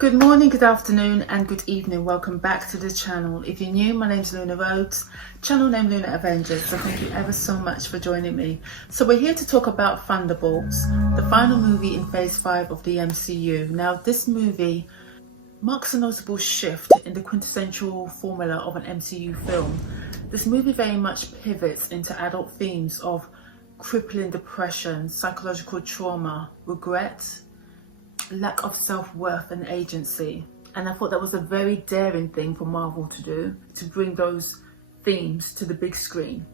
Good morning, good afternoon and good evening. Welcome back to the channel. If you're new, my name's Luna Rhodes, channel name Luna Avengers. So thank you ever so much for joining me. So we're here to talk about Thunderbolts, the final movie in phase 5 of the MCU. Now this movie marks a notable shift in the quintessential formula of an MCU film. This movie very much pivots into adult themes of crippling depression, psychological trauma, regret, lack of self-worth and agency. And I thought that was a very daring thing for Marvel to do, to bring those themes to the big screen.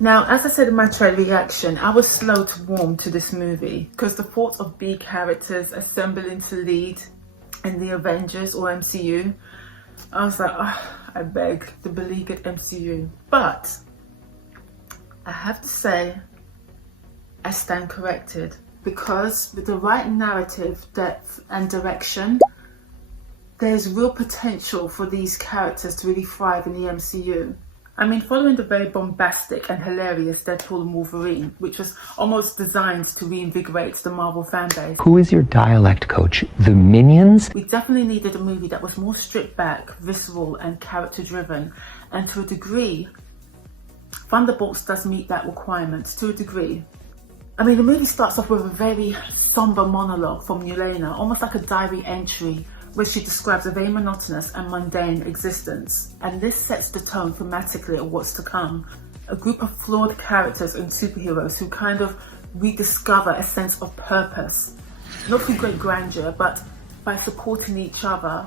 Now, as I said in my trailer reaction, I was slow to warm to this movie because the thought of B characters assembling to lead in the Avengers or MCU, I was like, oh, I beg, the beleaguered MCU. But I have to say, I stand corrected. Because with the right narrative, depth and direction, there's real potential for these characters to really thrive in the MCU. I mean, following the very bombastic and hilarious Deadpool and Wolverine, which was almost designed to reinvigorate the Marvel fanbase. Who is your dialect coach? The Minions? We definitely needed a movie that was more stripped back, visceral and character driven. And to a degree, Thunderbolts does meet that requirement, to a degree. I mean, the movie starts off with a very somber monologue from Yelena, almost like a diary entry, where she describes a very monotonous and mundane existence. And this sets the tone thematically of what's to come. A group of flawed characters and superheroes who kind of rediscover a sense of purpose, not through great grandeur, but by supporting each other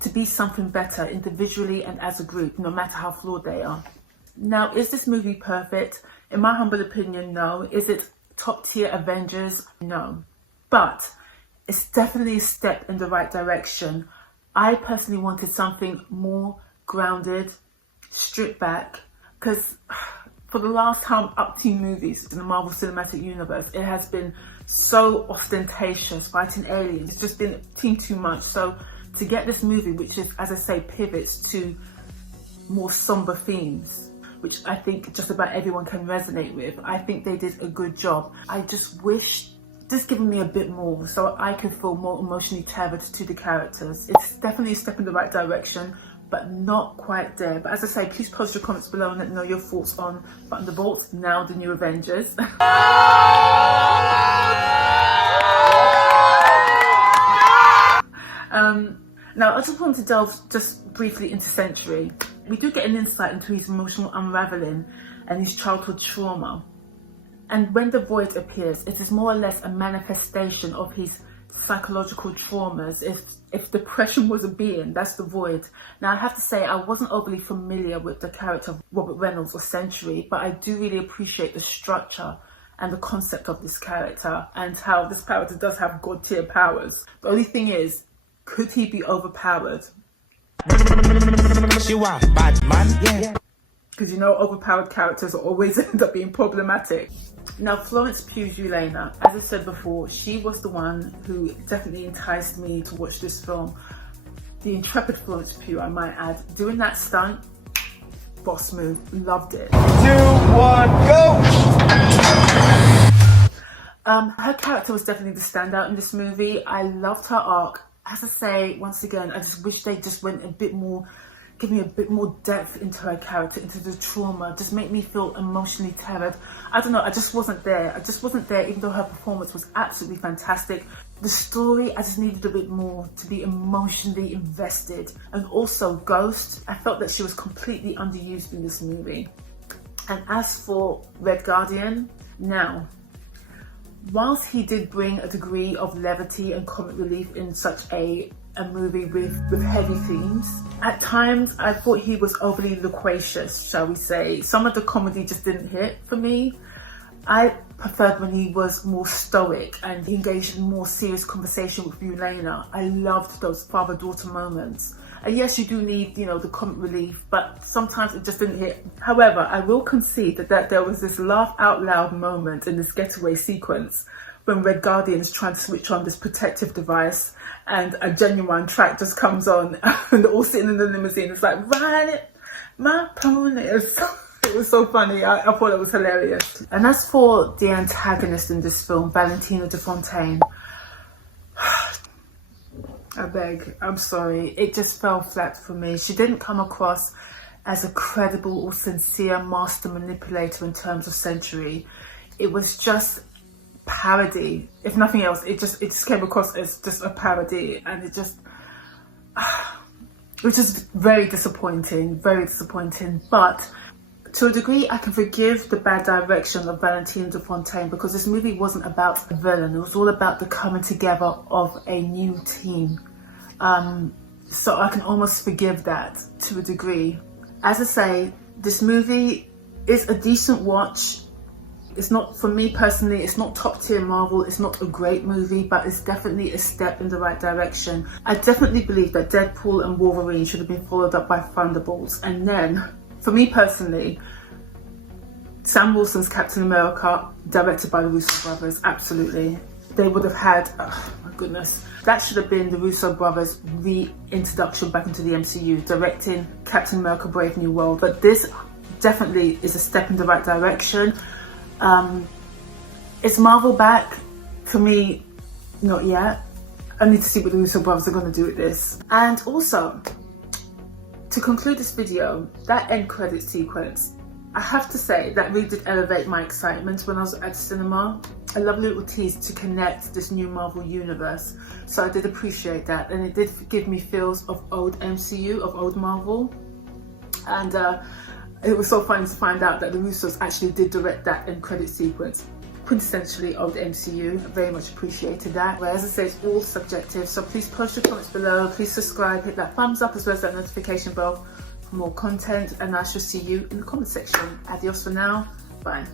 to be something better individually and as a group, no matter how flawed they are. Now, is this movie perfect? In my humble opinion, no. Is it top tier Avengers? No. But it's definitely a step in the right direction. I personally wanted something more grounded, stripped back, because for the last time upteen movies in the Marvel Cinematic Universe, it has been so ostentatious, fighting aliens. It's just been too much. So to get this movie, which is, as I say, pivots to more somber themes, which I think just about everyone can resonate with, I think they did a good job. I just wish, just giving me a bit more so I could feel more emotionally tethered to the characters. It's definitely a step in the right direction, but not quite there. But as I say, please post your comments below and let me know your thoughts on Thunderbolts, now the new Avengers. Now, I just wanted to delve just briefly into Sentry. We do get an insight into his emotional unraveling and his childhood trauma. And when the void appears, it is more or less a manifestation of his psychological traumas. If depression was a being, that's the void. Now, I have to say, I wasn't overly familiar with the character of Robert Reynolds or Sentry, but I do really appreciate the structure and the concept of this character and how this character does have god tier powers. The only thing is, could he be overpowered? You are bad man, yeah. Because you know, overpowered characters always end up being problematic. Now, Florence Pugh's Yelena, as I said before, she was the one who definitely enticed me to watch this film. The intrepid Florence Pugh, I might add. Doing that stunt, boss move, loved it. 2, 1, go! Her character was definitely the standout in this movie. I loved her arc. As I say, once again, I just wish they just went a bit more, give me a bit more depth into her character, into the trauma, just make me feel emotionally tethered. I don't know, I just wasn't there. I just wasn't there, even though her performance was absolutely fantastic. The story, I just needed a bit more to be emotionally invested. And also Ghost, I felt that she was completely underused in this movie. And as for Red Guardian, now, whilst he did bring a degree of levity and comic relief in such a movie with heavy themes, at times I thought he was overly loquacious, shall we say. Some of the comedy just didn't hit for me. I preferred when he was more stoic and he engaged in more serious conversation with Yelena. I loved those father-daughter moments. And yes, you do need, you know, the comic relief, but sometimes it just didn't hit. However, I will concede that there was this laugh out loud moment in this getaway sequence when Red Guardian is trying to switch on this protective device and a genuine track just comes on and they're all sitting in the limousine. It's like, ride it, my pony. It was so funny. I thought it was hilarious. And as for the antagonist in this film, Valentina de Fontaine, I beg, I'm sorry. It just fell flat for me. She didn't come across as a credible or sincere master manipulator in terms of Sentry. It was just parody. If nothing else, it just came across as just a parody, and it just which is very disappointing, very disappointing. But to a degree, I can forgive the bad direction of Valentine de Fontaine, because this movie wasn't about a villain. It was all about the coming together of a new team. So I can almost forgive that to a degree. As I say, this movie is a decent watch. It's not, for me personally, it's not top tier Marvel. It's not a great movie, but it's definitely a step in the right direction. I definitely believe that Deadpool and Wolverine should have been followed up by Thunderbolts. And then, for me personally, Sam Wilson's Captain America, directed by the Russo brothers, absolutely. They would have had, oh my goodness, that should have been the Russo brothers' reintroduction back into the MCU, directing Captain America Brave New World. But this definitely is a step in the right direction. Is Marvel back? For me, not yet. I need to see what the Russo brothers are going to do with this. And also, to conclude this video, that end credit sequence, I have to say that really did elevate my excitement when I was at the cinema. A lovely little tease to connect this new Marvel universe. So I did appreciate that, and it did give me feels of old MCU, of old Marvel. And it was so funny to find out that the Russos actually did direct that end credit sequence. Quintessentially old MCU. I very much appreciated that. But as I say, it's all subjective, so please post your comments below, please subscribe, hit that thumbs up as well as that notification bell for more content, and I shall see you in the comment section. Adios for now, bye.